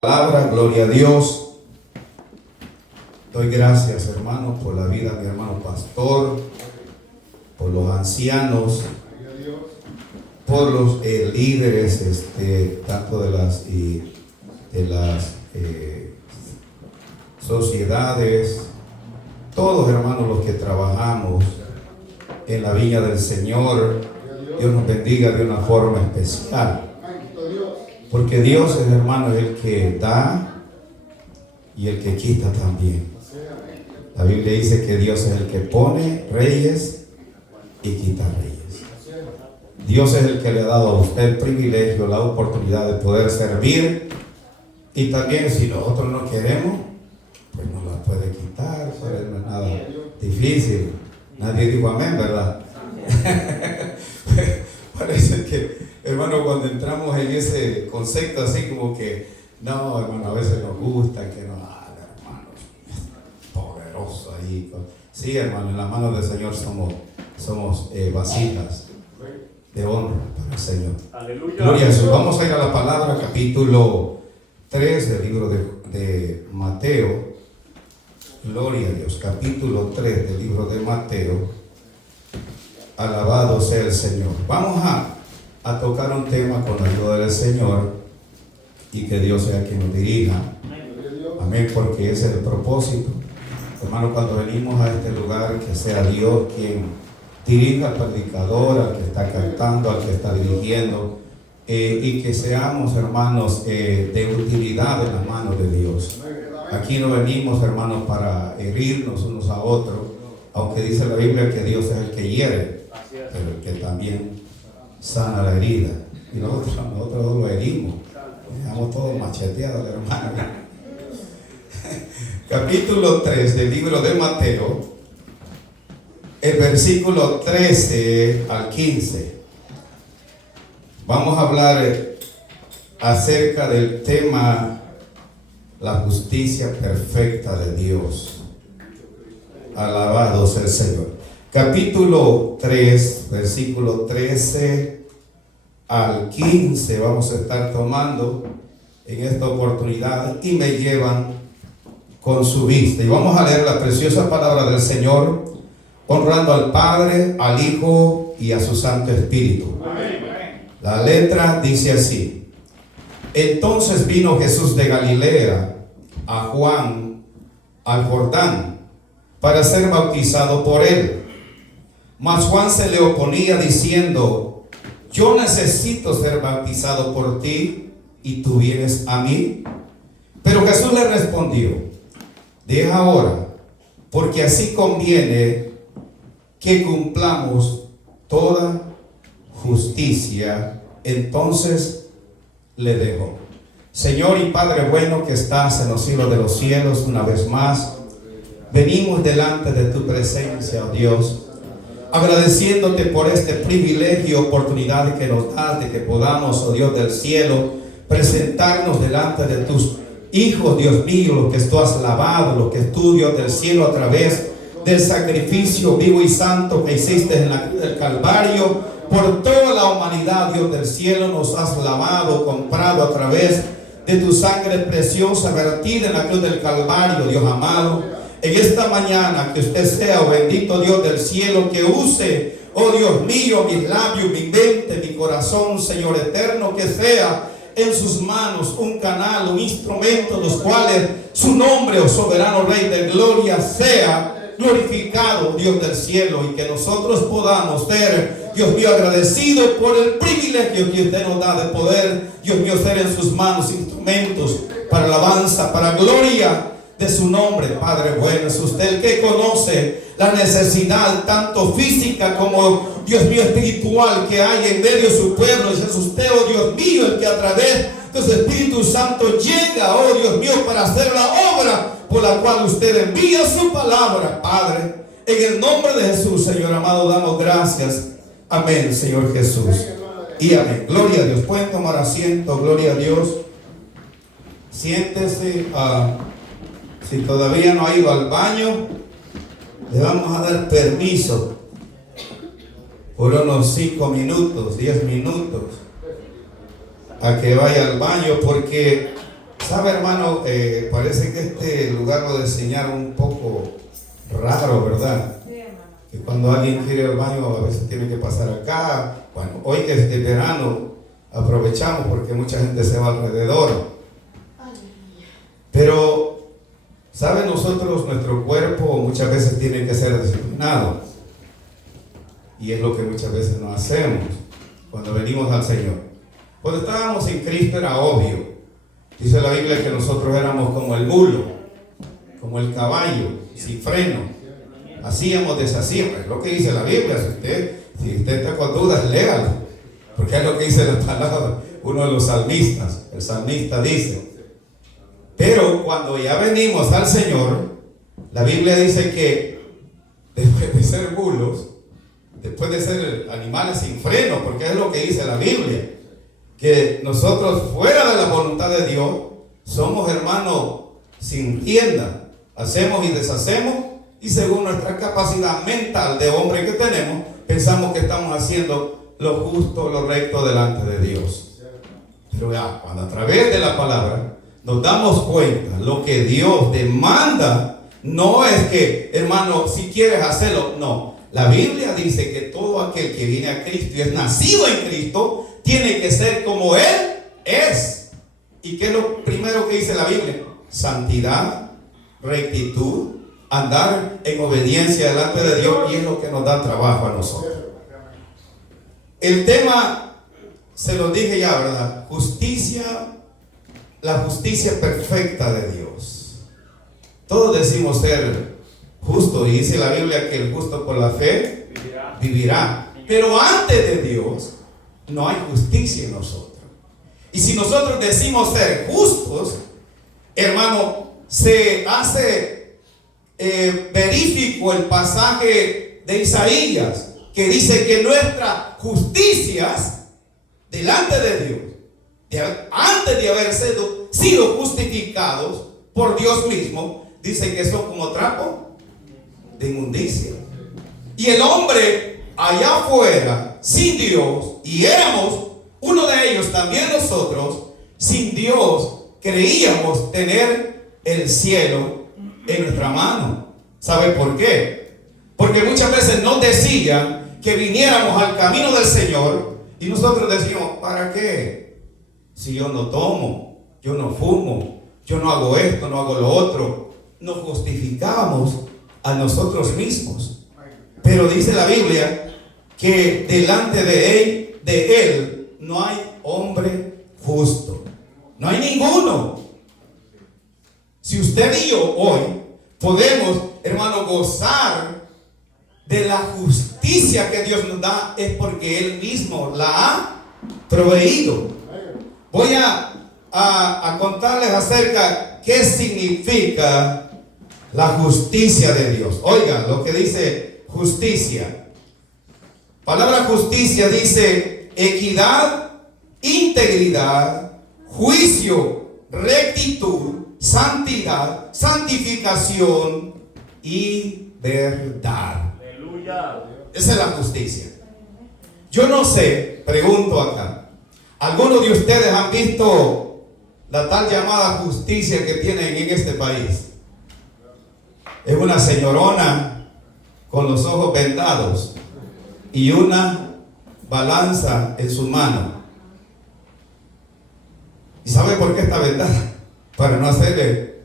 Palabra, gloria a Dios. Doy gracias, hermanos, por la vida de mi hermano pastor, por los ancianos, por los líderes, tanto de las sociedades, todos, hermanos, los que trabajamos en la viña del Señor. Dios nos bendiga de una forma especial. Porque Dios es, hermano, el que da y el que quita también. La Biblia dice que Dios es el que pone reyes y quita reyes. Dios es el que le ha dado a usted el privilegio, la oportunidad de poder servir. Y también si nosotros no queremos, pues nos la puede quitar. Eso no es nada difícil. Nadie dijo amén, ¿verdad? Parece que, hermano, cuando entramos en ese concepto así como que, no, hermano, a veces nos gusta que no, hermano, poderoso ahí. Sí, hermano, en las manos del Señor somos vasijas de honra para el Señor. Aleluya. Gloria a Jesús. Vamos a ir a la palabra, capítulo 3 del libro de Mateo. Gloria a Dios, capítulo 3 del libro de Mateo. Alabado sea el Señor. Vamos a tocar un tema con la ayuda del Señor y que Dios sea quien nos dirija. Amén, porque ese es el propósito. Hermano, cuando venimos a este lugar, que sea Dios quien dirija al predicador, al que está cantando, al que está dirigiendo, y que seamos, hermanos, de utilidad en las manos de Dios. Aquí no venimos, hermanos, para herirnos unos a otros, aunque dice la Biblia que Dios es el que hiere, pero el que también sana la herida. Y nosotros lo herimos. Dejamos todos macheteados, hermano. Capítulo 3 del libro de Mateo, el versículo 13 al 15. Vamos a hablar acerca del tema la justicia perfecta de Dios. Alabado sea el Señor. Capítulo 3, versículo 13 al 15 vamos a estar tomando en esta oportunidad y me llevan con su vista. Y vamos a leer la preciosa palabra del Señor, honrando al Padre, al Hijo y a su Santo Espíritu. Amén. La letra dice así: Entonces vino Jesús de Galilea a Juan al Jordán para ser bautizado por él. Mas Juan se le oponía diciendo: Yo necesito ser bautizado por ti, y tú vienes a mí. Pero Jesús le respondió: Deja ahora, porque así conviene que cumplamos toda justicia. Entonces le dejó. Señor y Padre bueno que estás en los cielos de los cielos, una vez más venimos delante de tu presencia, oh Dios, agradeciéndote por este privilegio, oportunidad que nos das de que podamos, oh Dios del cielo, presentarnos delante de tus hijos, Dios mío, lo que tú has lavado, lo que tú, Dios del cielo, a través del sacrificio vivo y santo que hiciste en el Calvario, por toda la humanidad, Dios del cielo, nos has lavado, comprado a través de tu sangre preciosa vertida en la cruz del Calvario, Dios amado. En esta mañana, que usted sea, oh bendito Dios del cielo, que use, oh Dios mío, mis labios, mi mente, mi corazón, Señor eterno, que sea en sus manos un canal, un instrumento, los cuales su nombre, oh soberano Rey de gloria, sea glorificado, Dios del cielo, y que nosotros podamos ser, Dios mío, agradecidos por el privilegio que usted nos da de poder, Dios mío, ser en sus manos instrumentos para alabanza, para gloria de su nombre. Padre bueno, es usted el que conoce la necesidad tanto física como, Dios mío, espiritual que hay en medio de su pueblo. Es usted, oh Dios mío, el que a través de su Espíritu Santo llega, oh Dios mío, para hacer la obra por la cual usted envía su palabra, Padre. En el nombre de Jesús, Señor amado, damos gracias. Amén, Señor Jesús. Y amén. Gloria a Dios. Pueden tomar asiento. Gloria a Dios. Siéntese. Si todavía no ha ido al baño, le vamos a dar permiso por unos 5 minutos, 10 minutos, a que vaya al baño, porque Sabe, hermano, parece que este lugar lo diseñaron un poco raro, ¿verdad? Sí, hermano. Que cuando alguien quiere ir al baño a veces tiene que pasar acá. Bueno, hoy que es de verano aprovechamos porque mucha gente se va alrededor. Pero, ¿sabe? Nosotros, nuestro cuerpo muchas veces tiene que ser disciplinado. Y es lo que muchas veces no hacemos cuando venimos al Señor. Cuando estábamos en Cristo era obvio. Dice la Biblia que nosotros éramos como el mulo, como el caballo, sin freno. Hacíamos, deshacíamos. Es lo que dice la Biblia. Si usted está con dudas, léalo. Porque es lo que dice la palabra. Uno de los salmistas, el salmista dice. Pero cuando ya venimos al Señor, la Biblia dice que después de ser mulos, después de ser animales sin freno, porque es lo que dice la Biblia, que nosotros fuera de la voluntad de Dios somos hermanos sin rienda, hacemos y deshacemos, y según nuestra capacidad mental de hombre que tenemos, pensamos que estamos haciendo lo justo, lo recto delante de Dios. Pero ya, cuando a través de la palabra nos damos cuenta lo que Dios demanda, no es que, hermano, si quieres hacerlo, no. La Biblia dice que todo aquel que viene a Cristo y es nacido en Cristo, tiene que ser como Él es. ¿Y qué es lo primero que dice la Biblia? Santidad, rectitud, andar en obediencia delante de Dios, y es lo que nos da trabajo a nosotros. El tema, se lo dije ya, ¿verdad? Justicia, la justicia perfecta de Dios. Todos decimos ser justos, y dice la Biblia que el justo por la fe vivirá. Pero antes de Dios no hay justicia en nosotros. Y si nosotros decimos ser justos, hermano, se hace verífico el pasaje de Isaías, que dice que nuestras justicias delante de Dios, antes de haber sido justificados por Dios mismo, dice que son como trapo de inmundicia. Y el hombre allá afuera, sin Dios, y éramos uno de ellos, también nosotros, sin Dios, creíamos tener el cielo en nuestra mano. ¿Sabe por qué? Porque muchas veces nos decían que viniéramos al camino del Señor, y nosotros decíamos, ¿para qué? Si yo no tomo, yo no fumo, yo no hago esto, no hago lo otro. Nos justificábamos a nosotros mismos. Pero dice la Biblia que delante de él no hay hombre justo. No hay ninguno. Si usted y yo hoy podemos, hermano, gozar de la justicia que Dios nos da, es porque Él mismo la ha proveído. Voy a contarles acerca qué significa la justicia de Dios. Oigan lo que dice justicia. Palabra justicia dice equidad, integridad, juicio, rectitud, santidad, santificación y verdad. Aleluya. Esa es la justicia. Yo no sé, pregunto acá, ¿algunos de ustedes han visto la tal llamada justicia que tienen en este país? Es una señorona con los ojos vendados y una balanza en su mano. ¿Y sabe por qué está vendada? Para no hacerle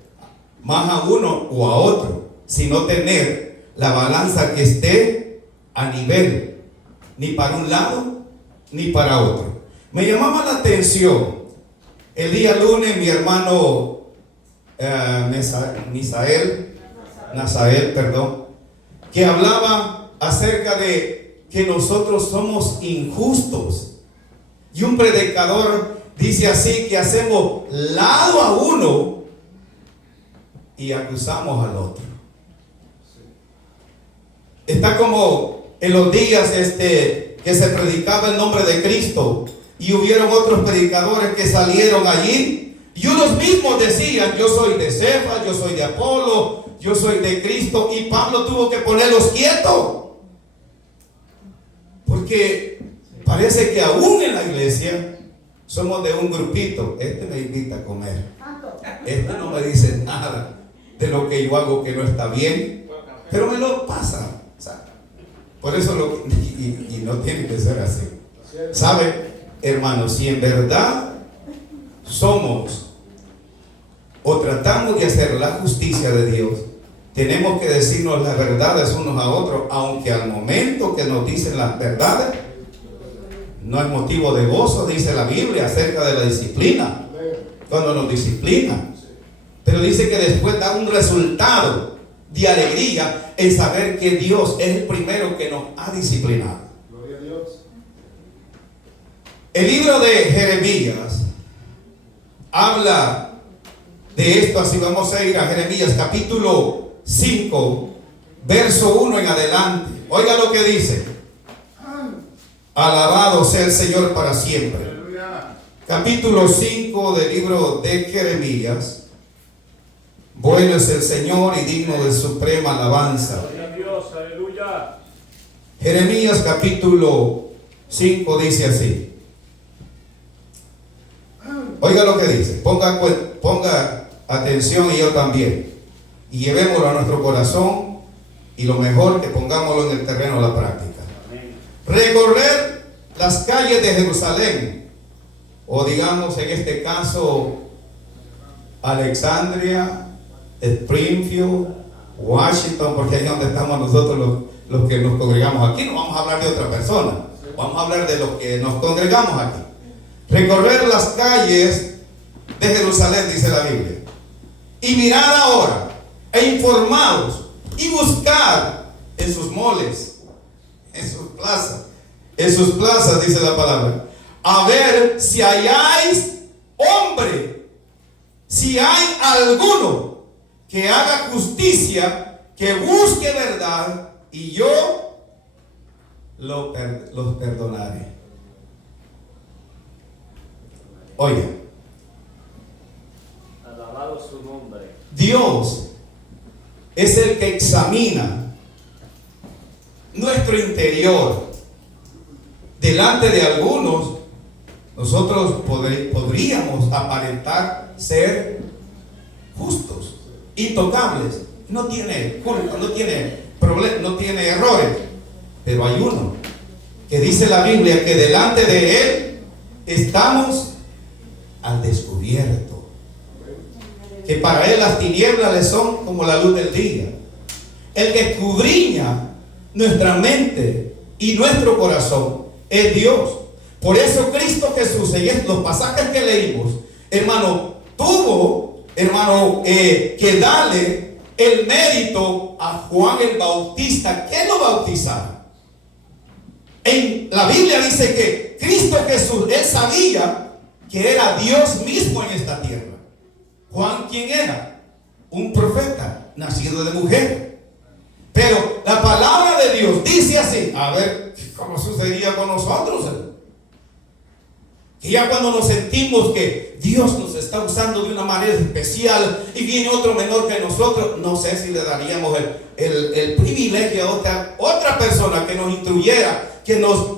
más a uno o a otro, sino tener la balanza que esté a nivel, ni para un lado ni para otro. Me llamaba la atención el día lunes mi hermano Nazael, que hablaba acerca de que nosotros somos injustos. Y un predicador dice así, que hacemos lado a uno y acusamos al otro. Está como en los días que se predicaba el nombre de Cristo, y hubieron otros predicadores que salieron allí, y unos mismos decían, yo soy de Cefas, yo soy de Apolo, yo soy de Cristo, y Pablo tuvo que ponerlos quietos, porque parece que aún en la iglesia somos de un grupito. Este me invita a comer, Esto no me dice nada de lo que yo hago que no está bien, pero me lo pasa. O sea, por eso y no tiene que ser así. ¿Sabe, hermanos? Si en verdad somos o tratamos de hacer la justicia de Dios, tenemos que decirnos las verdades unos a otros, aunque al momento que nos dicen las verdades no es motivo de gozo, dice la Biblia acerca de la disciplina, cuando nos disciplina, pero dice que después da un resultado de alegría en saber que Dios es el primero que nos ha disciplinado. Gloria a Dios. El libro de Jeremías habla de esto, así vamos a ir a Jeremías capítulo 5, verso 1 en adelante. Oiga lo que dice: alabado sea el Señor para siempre. Aleluya. Capítulo 5 del libro de Jeremías. Bueno es el Señor y digno de suprema alabanza. Gloria a Dios, aleluya. Jeremías capítulo 5 dice así. Oiga lo que dice, ponga atención, y yo también, y llevémoslo a nuestro corazón, y lo mejor que pongámoslo en el terreno de la práctica. Amén. Recorrer las calles de Jerusalén, o digamos en este caso Alexandria, Springfield, Washington, porque ahí es donde estamos nosotros los que nos congregamos aquí. No vamos a hablar de otra persona, vamos a hablar de los que nos congregamos aquí. Recorrer las calles de Jerusalén, dice la Biblia, y mirar ahora, e informados, y buscar en sus moles, en sus plazas, dice la palabra, a ver si hayáis hombre, si hay alguno que haga justicia, que busque verdad, y yo los perdonaré. Oiga, Alabado su nombre. Dios es el que examina nuestro interior. Delante de algunos, nosotros podríamos aparentar ser justos, intocables. No tiene culpa, no tiene problema, no tiene errores. Pero hay uno que dice la Biblia que delante de Él estamos al descubierto, que para Él las tinieblas le son como la luz del día. El que escudriña nuestra mente y nuestro corazón es Dios. Por eso Cristo Jesús, en los pasajes que leímos, hermano, tuvo, que darle el mérito a Juan el Bautista que lo bautizara. En la Biblia dice que Cristo Jesús, Él sabía que era Dios mismo en esta tierra. Juan, ¿quién era? Un profeta nacido de mujer. Pero la palabra de Dios dice así. A ver, ¿cómo sucedería con nosotros? Que ya cuando nos sentimos que Dios nos está usando de una manera especial y viene otro menor que nosotros, no sé si le daríamos el privilegio a otra persona que nos instruyera, que nos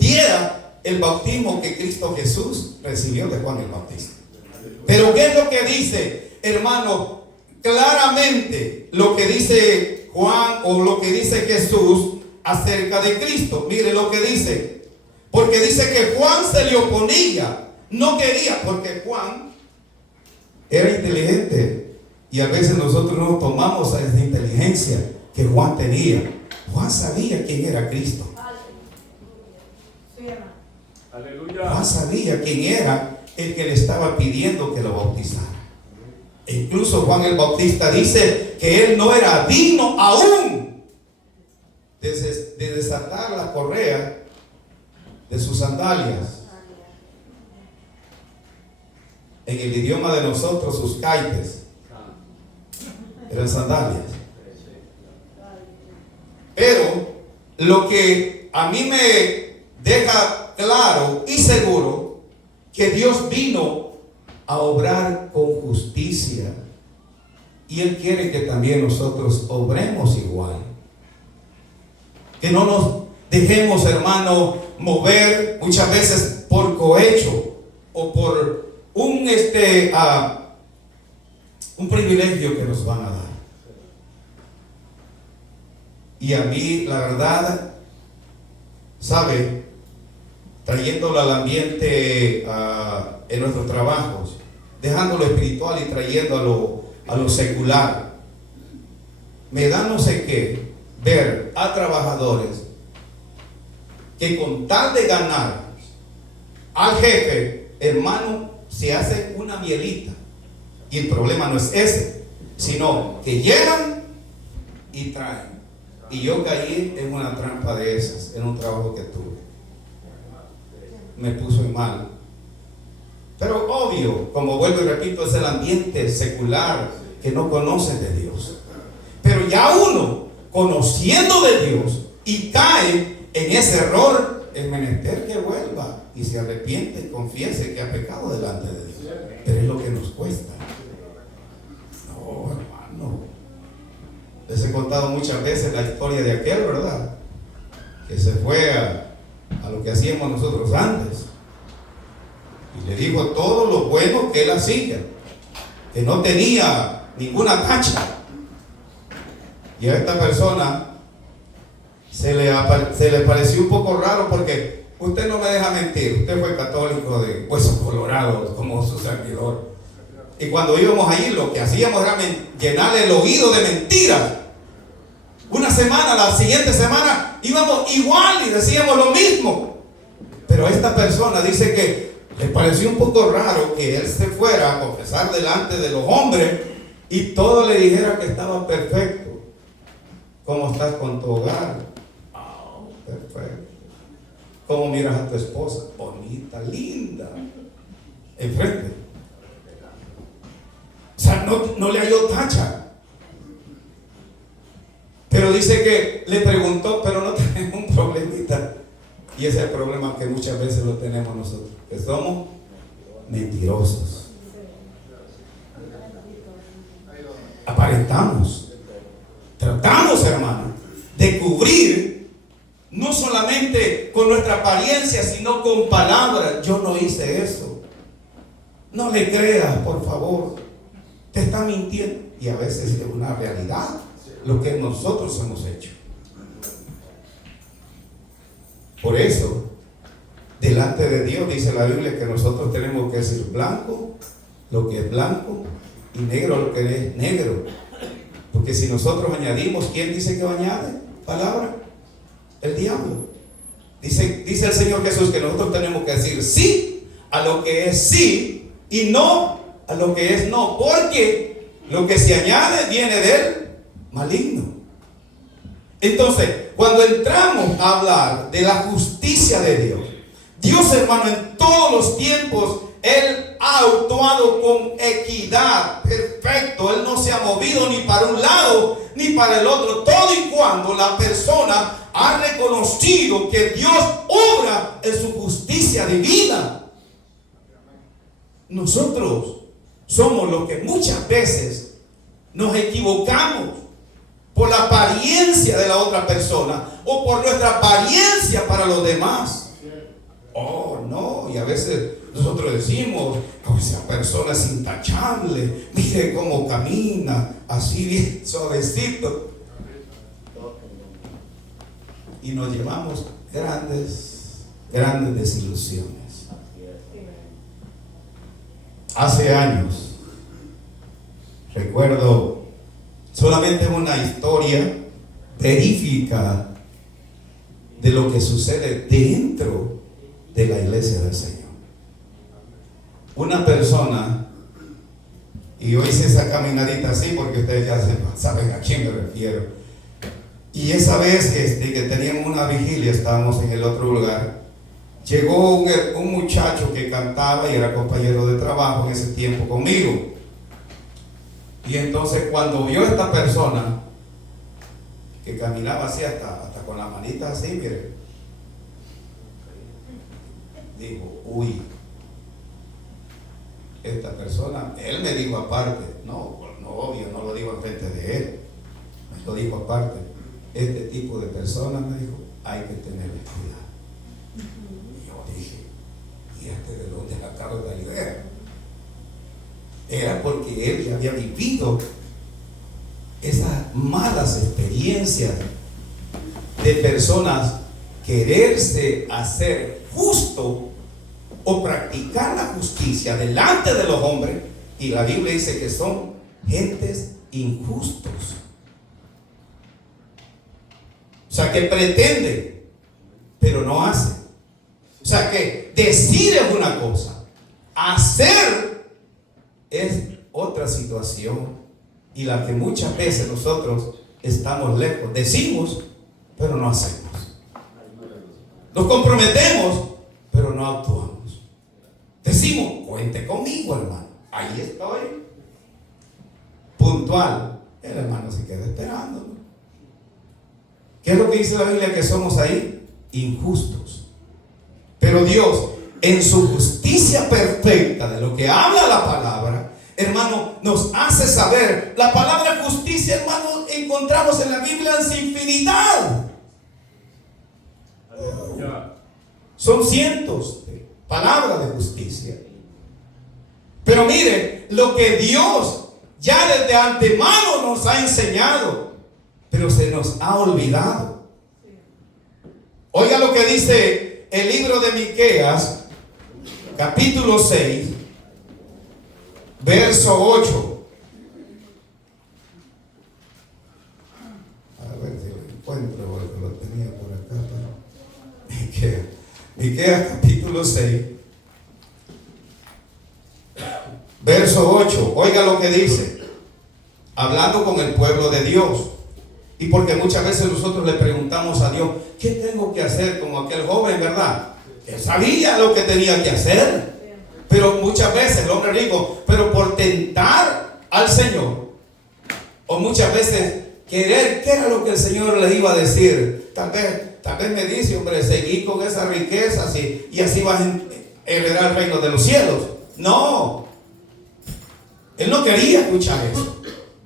diera el bautismo que Cristo Jesús recibió de Juan el Bautista. Pero ¿qué es lo que dice, hermano? Claramente lo que dice Juan o lo que dice Jesús acerca de Cristo. Mire lo que dice. Porque dice que Juan se le oponía, no quería, porque Juan era inteligente. Y a veces nosotros no tomamos esa inteligencia que Juan tenía. Juan sabía quién era Cristo. Aleluya. Juan sabía quién era el que le estaba pidiendo que lo bautizara. E incluso Juan el Bautista dice que él no era digno aún de desatar la correa de sus sandalias. En el idioma de nosotros, sus caites eran sandalias. Pero lo que a mí me deja claro y seguro, que Dios vino a obrar con justicia, y Él quiere que también nosotros obremos igual. Que no nos dejemos, hermano, mover muchas veces por cohecho o por un privilegio que nos van a dar. Y a mí, la verdad, ¿sabe? Trayéndolo al ambiente en nuestros trabajos, dejando lo espiritual y trayendo a lo secular, me da no sé qué ver a trabajadores que con tal de ganar al jefe, hermano, se hace una mielita. Y el problema no es ese, sino que llegan y traen. Y yo caí en una trampa de esas, en un trabajo que tuve. Me puso en mal. Pero obvio, como vuelvo y repito, es el ambiente secular que no conoce de Dios. Pero ya uno, conociendo de Dios y cae en ese error, es menester que vuelva y se arrepiente y confiese que ha pecado delante de Dios. Pero es lo que nos cuesta. No, hermano. Les he contado muchas veces la historia de aquel, ¿verdad? Que se fue a lo que hacíamos nosotros antes. Y le dijo todo lo bueno que él hacía, que no tenía ninguna tacha. Y a esta persona se le pareció un poco raro, porque usted no me deja mentir, usted fue católico de huesos colorados como su servidor. Y cuando íbamos allí, lo que hacíamos era llenarle el oído de mentiras. Una semana, la siguiente semana íbamos igual y decíamos lo mismo. Pero esta persona dice que le pareció un poco raro que él se fuera a confesar delante de los hombres y todo le dijera que estaba perfecto. ¿Cómo estás con tu hogar? Oh, perfecto. ¿Cómo miras a tu esposa? Bonita, linda. Enfrente. O sea, no le halló tacha. Pero dice que le preguntó, pero no tenemos un problemita. Y ese es el problema que muchas veces lo tenemos nosotros, que somos mentirosos. Aparentamos. Tratamos, hermano, de cubrir, no solamente con nuestra apariencia, sino con palabras. Yo no hice eso. No le creas, por favor. Te está mintiendo. Y a veces es una realidad lo que nosotros hemos hecho. Por eso, delante de Dios dice la Biblia que nosotros tenemos que decir blanco lo que es blanco y negro lo que es negro. Porque si nosotros añadimos, ¿quién dice que añade palabra? El diablo. Dice el Señor Jesús que nosotros tenemos que decir sí a lo que es sí y no a lo que es no. Porque lo que se añade viene del maligno. Entonces, cuando entramos a hablar de la justicia de Dios, Dios, hermano, en todos los tiempos, Él ha actuado con equidad, perfecto. Él no se ha movido ni para un lado ni para el otro, todo y cuando la persona ha reconocido que Dios obra en su justicia divina. Nosotros somos los que muchas veces nos equivocamos por la apariencia de la otra persona o por nuestra apariencia para los demás. Oh, no, y a veces nosotros decimos, oh, esa persona es intachable, mire cómo camina, así bien suavecito. Y nos llevamos grandes desilusiones. Hace años, recuerdo solamente una historia verífica de lo que sucede dentro de la iglesia del Señor. Una persona, y yo hice esa caminadita así porque ustedes ya saben a quién me refiero, y esa vez que teníamos una vigilia, estábamos en el otro lugar, llegó un muchacho que cantaba y era compañero de trabajo en ese tiempo conmigo. Y entonces cuando vio a esta persona que caminaba así hasta con las manitas así, mire, dijo, uy, esta persona, él me dijo aparte, no, obvio, no lo digo enfrente de él, me lo dijo aparte, este tipo de personas, me dijo, hay que tenerle cuidado. Y yo dije, ¿y este de dónde sacaron la idea? era porque él ya había vivido esas malas experiencias de personas quererse hacer justo o practicar la justicia delante de los hombres, y la Biblia dice que son gentes injustos. O sea, que pretenden, pero no hacen. O sea, que decir es una cosa, hacer es otra situación, y la que muchas veces nosotros estamos lejos. Decimos, pero no hacemos. Nos comprometemos, pero no actuamos. Decimos, cuente conmigo, hermano, ahí estoy, puntual. El hermano se queda esperando, ¿no? ¿Qué es lo que dice la Biblia? Que somos ahí injustos. Pero Dios, en su justicia perfecta de lo que habla la palabra, hermano, nos hace saber. La palabra justicia, hermano, encontramos en la Biblia en infinidad. Son cientos de palabras de justicia. Pero mire, lo que Dios ya desde antemano nos ha enseñado, pero se nos ha olvidado. Oiga lo que dice el libro de Miqueas, capítulo 6, verso 8. A ver si lo encuentro, porque lo tenía por acá. Miqueas capítulo 6, verso 8. Oiga lo que dice, hablando con el pueblo de Dios. Y porque muchas veces nosotros le preguntamos a Dios, ¿qué tengo que hacer? Como aquel joven, ¿verdad? Él sabía lo que tenía que hacer. Pero muchas veces el hombre rico, pero por tentar al Señor, o muchas veces querer, ¿qué era lo que el Señor le iba a decir? Tal vez me dice, hombre, seguí con esas riquezas y así vas a heredar el reino de los cielos. No, él no quería escuchar eso.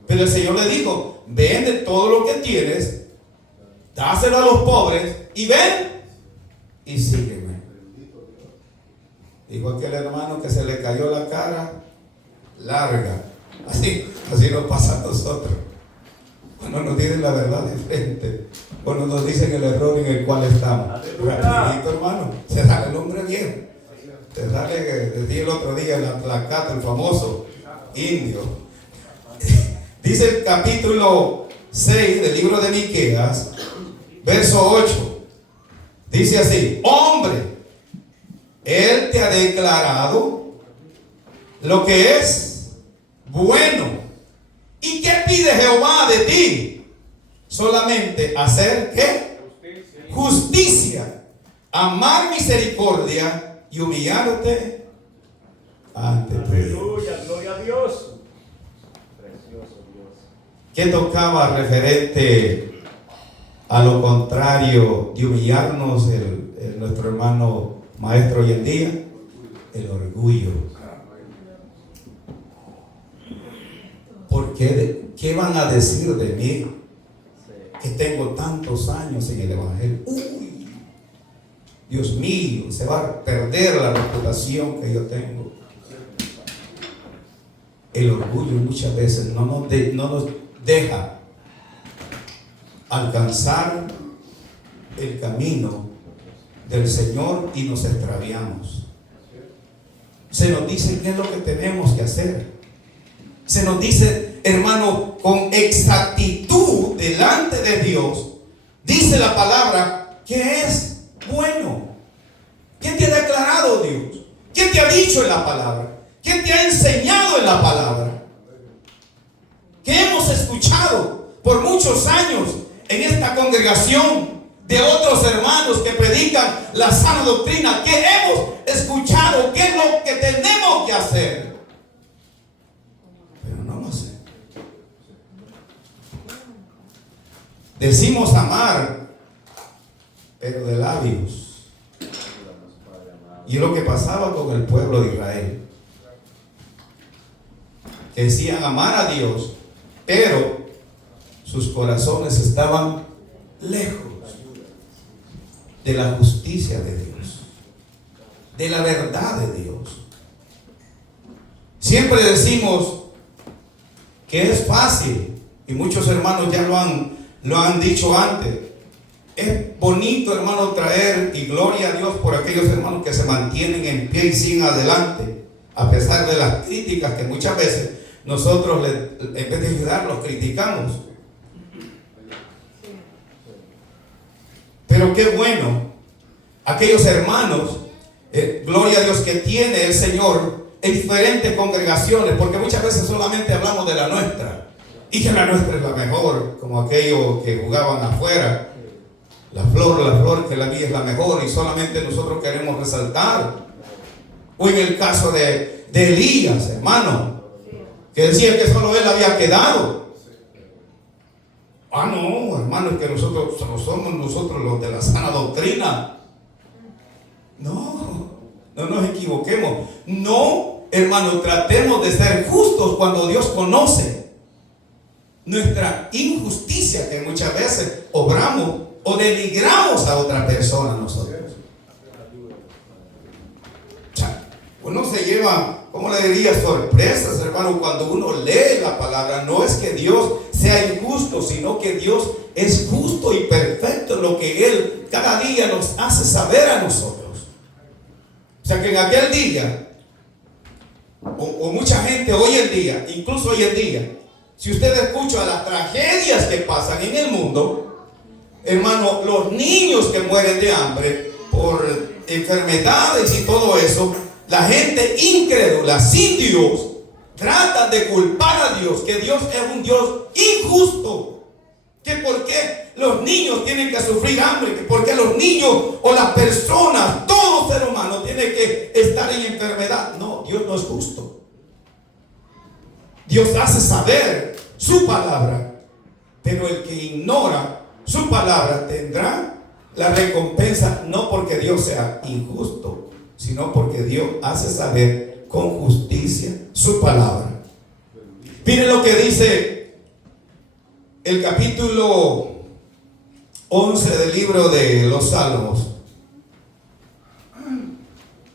Pero el Señor le dijo, vende todo lo que tienes, dáselo a los pobres y ven y sígueme. Dijo aquel hermano que se le cayó la cara larga. Así nos pasa a nosotros. Cuando nos dicen la verdad de frente, cuando nos dicen el error en el cual estamos. Rapidito, hermano, se sale el hombre bien. Se sale, decía el otro día, la placata, el famoso indio. Dice el capítulo 6 del libro de Miqueas, verso 8. Dice así: hombre, Él te ha declarado lo que es bueno. ¿Y qué pide Jehová de ti? Solamente hacer ¿qué? Justicia, amar misericordia y humillarte ante Dios. Aleluya, gloria a Dios. Precioso Dios. ¿Qué tocaba referente a lo contrario de humillarnos nuestro hermano maestro hoy en día? El orgullo. ¿Por qué? ¿Qué van a decir de mí? Que tengo tantos años en el Evangelio. Uy, Dios mío, se va a perder la reputación que yo tengo. El orgullo muchas veces no nos deja alcanzar el camino del Señor y nos extraviamos. Se nos dice qué es lo que tenemos que hacer. Se nos dice, hermano, con exactitud delante de Dios, dice la palabra que es bueno. ¿Qué te ha declarado Dios? ¿Qué te ha dicho en la palabra? ¿Qué te ha enseñado en la palabra? Que hemos escuchado por muchos años en esta congregación de otros hermanos que predican la sana doctrina. ¿Qué hemos escuchado? ¿Qué es lo que tenemos que hacer? Pero no lo sé. Decimos amar, pero de labios. Y es lo que pasaba con el pueblo de Israel. Decían amar a Dios, pero sus corazones estaban lejos de la justicia de Dios, de la verdad de Dios. Siempre decimos que es fácil, y muchos hermanos ya lo han dicho antes. Es bonito, hermano, traer y gloria a Dios por aquellos hermanos que se mantienen en pie y siguen adelante, a pesar de las críticas que muchas veces nosotros, en vez de ayudarlos, criticamos. Pero qué bueno, aquellos hermanos, gloria a Dios, que tiene el Señor en diferentes congregaciones, porque muchas veces solamente hablamos de la nuestra, y que la nuestra es la mejor, como aquellos que jugaban afuera. La flor, que la mía es la mejor, y solamente nosotros queremos resaltar. O en el caso de Elías, hermano, que decía que solo él había quedado. No, hermano, es que nosotros somos nosotros los de la sana doctrina. No nos equivoquemos. No, hermano, tratemos de ser justos cuando Dios conoce nuestra injusticia, que muchas veces obramos o denigramos a otra persona nosotros. Uno se lleva, ¿cómo le diría? Sorpresas, hermano, cuando uno lee la palabra. No es que Dios sea injusto, sino que Dios es justo y perfecto en lo que Él cada día nos hace saber a nosotros. O sea que en aquel día, o mucha gente hoy en día, incluso hoy en día, si usted escucha las tragedias que pasan en el mundo, hermano, los niños que mueren de hambre por enfermedades y todo eso, la gente incrédula, sin Dios, tratan de culpar a Dios, que Dios es un Dios injusto, que por qué los niños tienen que sufrir hambre, que por qué los niños o las personas, todo ser humano tiene que estar en enfermedad. No, Dios no es justo. Dios hace saber su palabra, pero el que ignora su palabra tendrá la recompensa, no porque Dios sea injusto, sino porque Dios hace saber con justicia su palabra. Miren lo que dice el capítulo 11 del libro de los Salmos.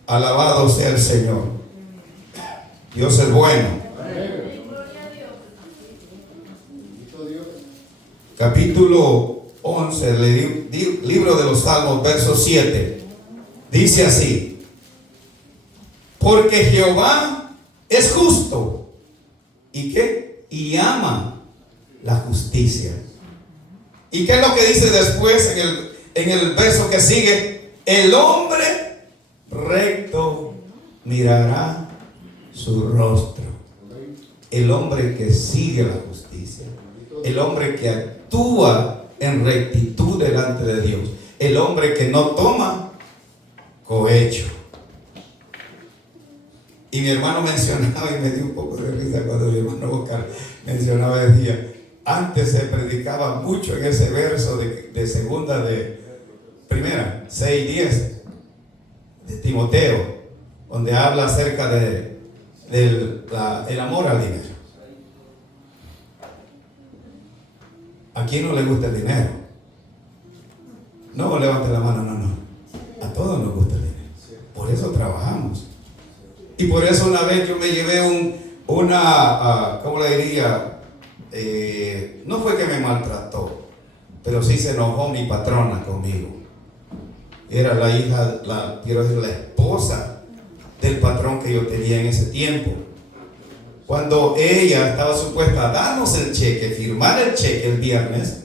Alabado sea el Señor. Dios es bueno. Capítulo 11 del libro de los Salmos, verso 7. Dice así: porque Jehová es justo. ¿Y qué? Y ama la justicia. ¿Y qué es lo que dice después en el verso que sigue? El hombre recto mirará su rostro. El hombre que sigue la justicia. El hombre que actúa en rectitud delante de Dios. El hombre que no toma cohecho. Y mi hermano mencionaba, y me dio un poco de risa cuando mi hermano Oscar mencionaba, decía, antes se predicaba mucho en ese verso de segunda de primera, 6:10 de Timoteo, donde habla acerca del amor al dinero. ¿A quién no le gusta el dinero? No levante la mano, no. A todos nos gusta el dinero. Por eso trabajamos. Y por eso una vez yo me llevé ¿cómo le diría? No fue que me maltrató, pero sí se enojó mi patrona conmigo. Era la hija, quiero decir, la esposa del patrón que yo tenía en ese tiempo. Cuando ella estaba supuesta a darnos el cheque, firmar el cheque el viernes,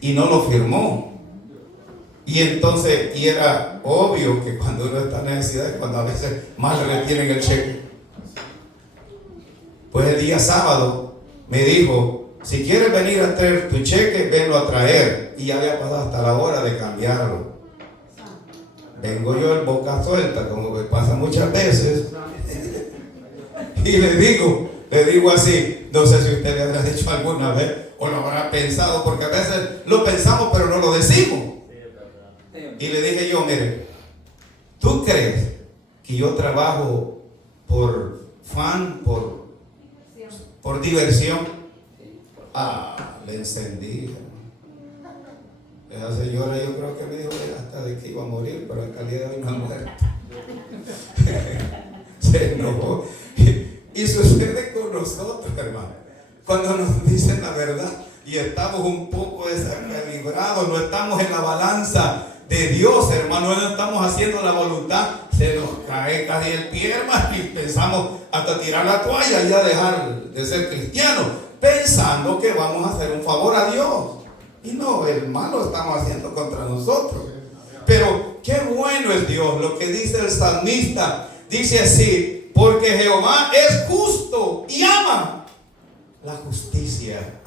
y no lo firmó. Y entonces, y era obvio que cuando uno está en necesidad, cuando a veces más le retienen el cheque. Pues el día sábado me dijo, si quieres venir a traer tu cheque, venlo a traer. Y ya había pasado hasta la hora de cambiarlo. Vengo yo en boca suelta, como me pasa muchas veces. Y le digo así, no sé si usted le habrá dicho alguna vez o lo habrá pensado, porque a veces lo pensamos pero no lo decimos. Y le dije yo, mire, ¿tú crees que yo trabajo por diversión? Le encendí. Esa señora yo creo que me dijo que hasta de que iba a morir, pero hasta el día de hoy no ha muerto. Se enojó. Y Y sucede con nosotros, hermano. Cuando nos dicen la verdad y estamos un poco desequilibrados, no estamos en la balanza de Dios, hermano, no estamos haciendo la voluntad, se nos cae casi el pie, hermano, y pensamos hasta tirar la toalla y ya dejar de ser cristianos, pensando que vamos a hacer un favor a Dios. Y no, el mal lo estamos haciendo contra nosotros. Pero qué bueno es Dios, lo que dice el salmista, dice así: porque Jehová es justo y ama la justicia,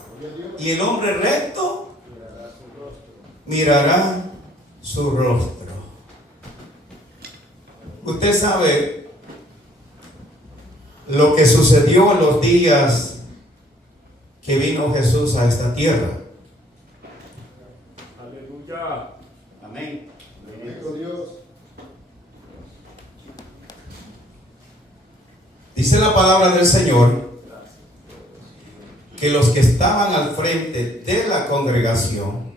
y el hombre recto mirará su rostro. Usted sabe lo que sucedió en los días que vino Jesús a esta tierra. Aleluya. Amén. Dios. Dice la palabra del Señor que los que estaban al frente de la congregación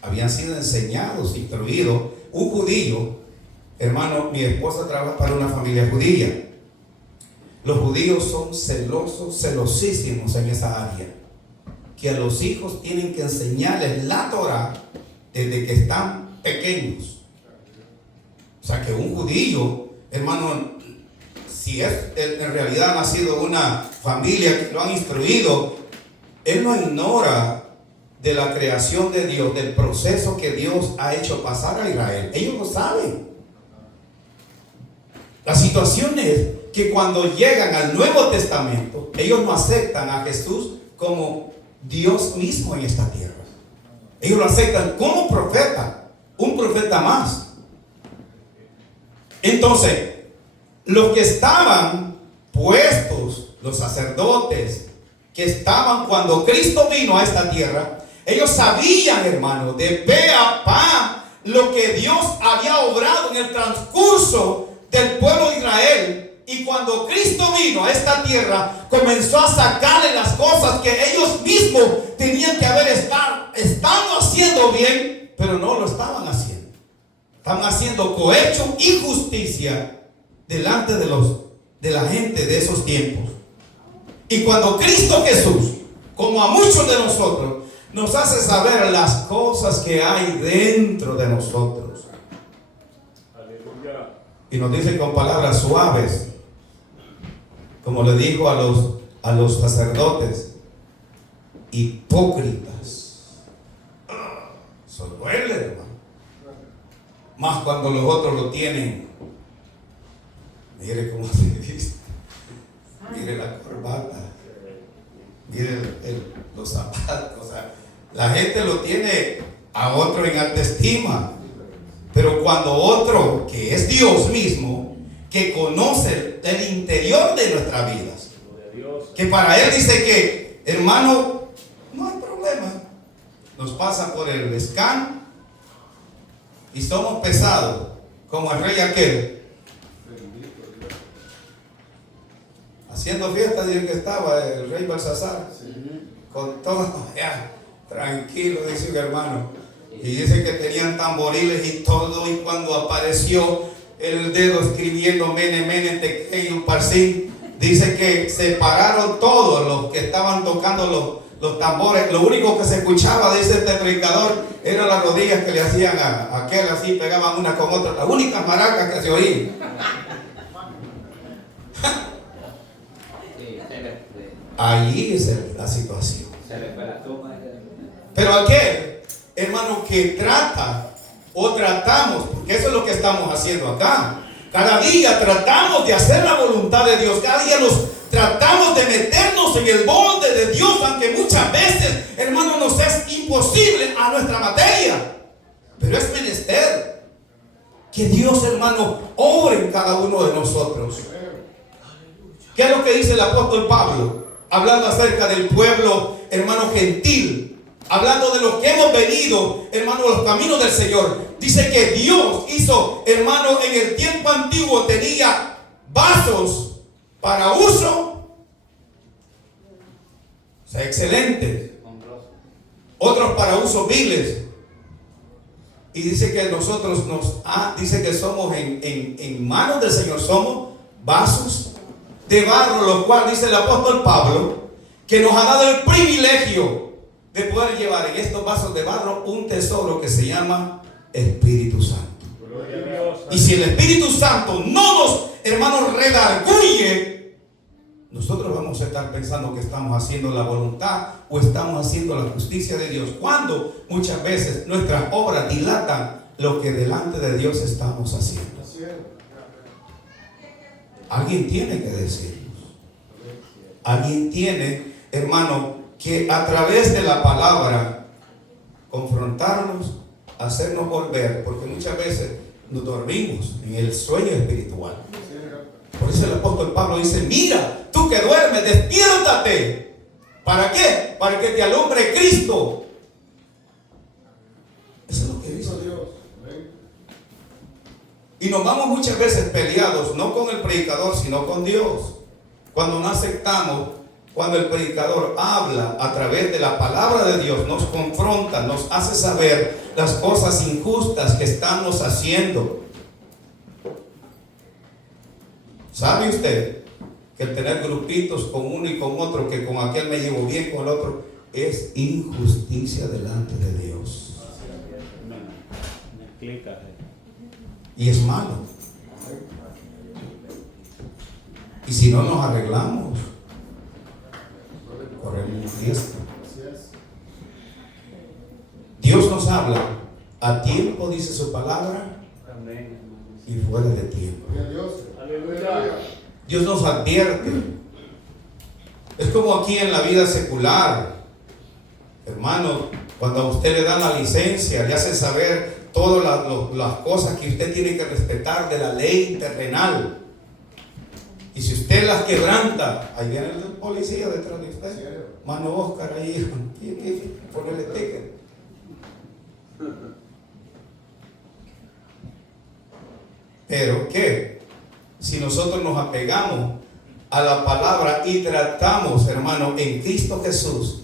habían sido enseñados, instruidos. Un judío, hermano, mi esposa trabaja para una familia judía. Los judíos son celosos, celosísimos en esa área, que a los hijos tienen que enseñarles la Torah desde que están pequeños. O sea que un judío, hermano, si es en realidad ha nacido en una familia que lo han instruido, él no ignora de la creación de Dios, del proceso que Dios ha hecho pasar a Israel. Ellos lo saben. La situación es que cuando llegan al Nuevo Testamento, ellos no aceptan a Jesús como Dios mismo en esta tierra. Ellos lo aceptan como profeta, un profeta más. Entonces, los que estaban puestos, los sacerdotes, que estaban cuando Cristo vino a esta tierra, ellos sabían, hermano, de pe a pa lo que Dios había obrado en el transcurso del pueblo de Israel. Y cuando Cristo vino a esta tierra, comenzó a sacarle las cosas que ellos mismos tenían que haber estado haciendo bien, pero no lo estaban haciendo. Estaban haciendo cohecho y justicia delante de la gente de esos tiempos. Y cuando Cristo Jesús, como a muchos de nosotros, nos hace saber las cosas que hay dentro de nosotros, Aleluya. y nos dice con palabras suaves, como le dijo a los sacerdotes: hipócritas. Eso duele, hermano. Más cuando los otros lo tienen. Mire cómo se viste, mire la corbata, mire los zapatos. O sea, la gente lo tiene a otro en alta estima, pero cuando otro, que es Dios mismo, que conoce el interior de nuestras vidas, que para él dice que, hermano, no hay problema, nos pasa por el scan y somos pesados como el rey aquel, haciendo fiesta. Dice que estaba el rey Belsasar, con todo, ya, tranquilo, dice un hermano, y dice que tenían tamboriles y todo, y cuando apareció el dedo escribiendo Mene, Mene, Tekel, Parsim, dice que se pararon todos los que estaban tocando los tambores. Lo único que se escuchaba, dice este predicador, eran las rodillas que le hacían a aquel, así pegaban una con otra, las únicas maracas que se oían. Ahí es la situación. Pero aquel, hermano, que trata o tratamos, porque eso es lo que estamos haciendo acá. Cada día tratamos de hacer la voluntad de Dios. Cada día nos tratamos de meternos en el molde de Dios, aunque muchas veces, hermano, nos es imposible a nuestra materia. Pero es menester que Dios, hermano, obre en cada uno de nosotros. ¿Qué es lo que dice el apóstol Pablo? Hablando acerca del pueblo, hermano, gentil, hablando de lo que hemos venido, hermano, los caminos del Señor. Dice que Dios hizo, hermano, en el tiempo antiguo tenía vasos para uso, o sea, excelentes, otros para usos viles. Y dice que nosotros dice que somos en manos del Señor, somos vasos de barro, lo cual dice el apóstol Pablo, que nos ha dado el privilegio de poder llevar en estos vasos de barro un tesoro que se llama Espíritu Santo. Y si el Espíritu Santo no nos, hermanos, redarguye, nosotros vamos a estar pensando que estamos haciendo la voluntad o estamos haciendo la justicia de Dios, cuando muchas veces nuestras obras dilatan lo que delante de Dios estamos haciendo. Alguien tiene que decirnos. Alguien tiene, hermano, que a través de la palabra confrontarnos, hacernos volver, porque muchas veces nos dormimos en el sueño espiritual. Por eso el apóstol Pablo dice: mira, tú que duermes, despiértate. ¿Para qué? Para que te alumbre Cristo. Eso es lo que dice Dios. Y nos vamos muchas veces peleados, no con el predicador, sino con Dios. Cuando no aceptamos, cuando el predicador habla a través de la palabra de Dios, nos confronta, nos hace saber las cosas injustas que estamos haciendo. ¿Sabe usted que el tener grupitos con uno y con otro, que con aquel me llevo bien, con el otro, es injusticia delante de Dios? Y es malo. Y si no nos arreglamos, corremos un riesgo. Dios nos habla a tiempo, dice su palabra, y fuera de tiempo. Dios nos advierte. Es como aquí en la vida secular, hermano, cuando a usted le dan la licencia, le hacen saber todas las cosas que usted tiene que respetar de la ley terrenal. Y si usted las quebranta, ahí viene el policía detrás de usted. Mano Oscar ahí, ponele ticket. Pero ¿qué? Si nosotros nos apegamos a la palabra y tratamos, hermano, en Cristo Jesús,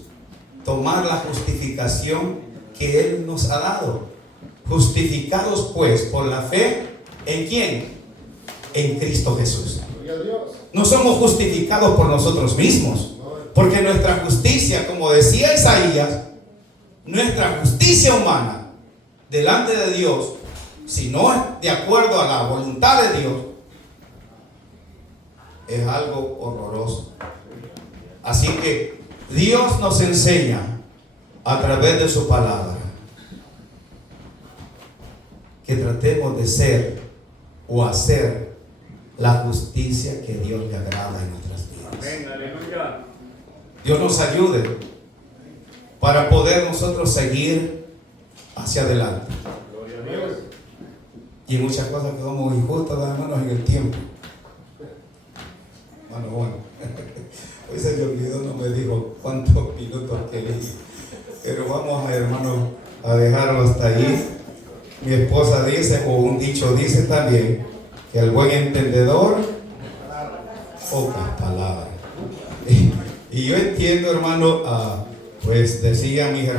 tomar la justificación que Él nos ha dado. Justificados pues por la fe, ¿en quién? En Cristo Jesús. No somos justificados por nosotros mismos, porque nuestra justicia, como decía Isaías, nuestra justicia humana delante de Dios, si no es de acuerdo a la voluntad de Dios, es algo horroroso. Así que Dios nos enseña a través de su palabra que tratemos de ser o hacer la justicia que Dios le agrada en nuestras vidas. Amén, aleluya. Dios nos ayude para poder nosotros seguir hacia adelante. Gloria a Dios. Y muchas cosas que somos injustas, hermanos, en el tiempo. Bueno, hoy se me olvidó, no me dijo cuántos minutos quería, pero vamos, hermano, a dejarlo hasta ahí. Mi esposa dice, o un dicho dice también, que el buen entendedor, pocas palabras. Y yo entiendo, hermano, pues decía mi hermano,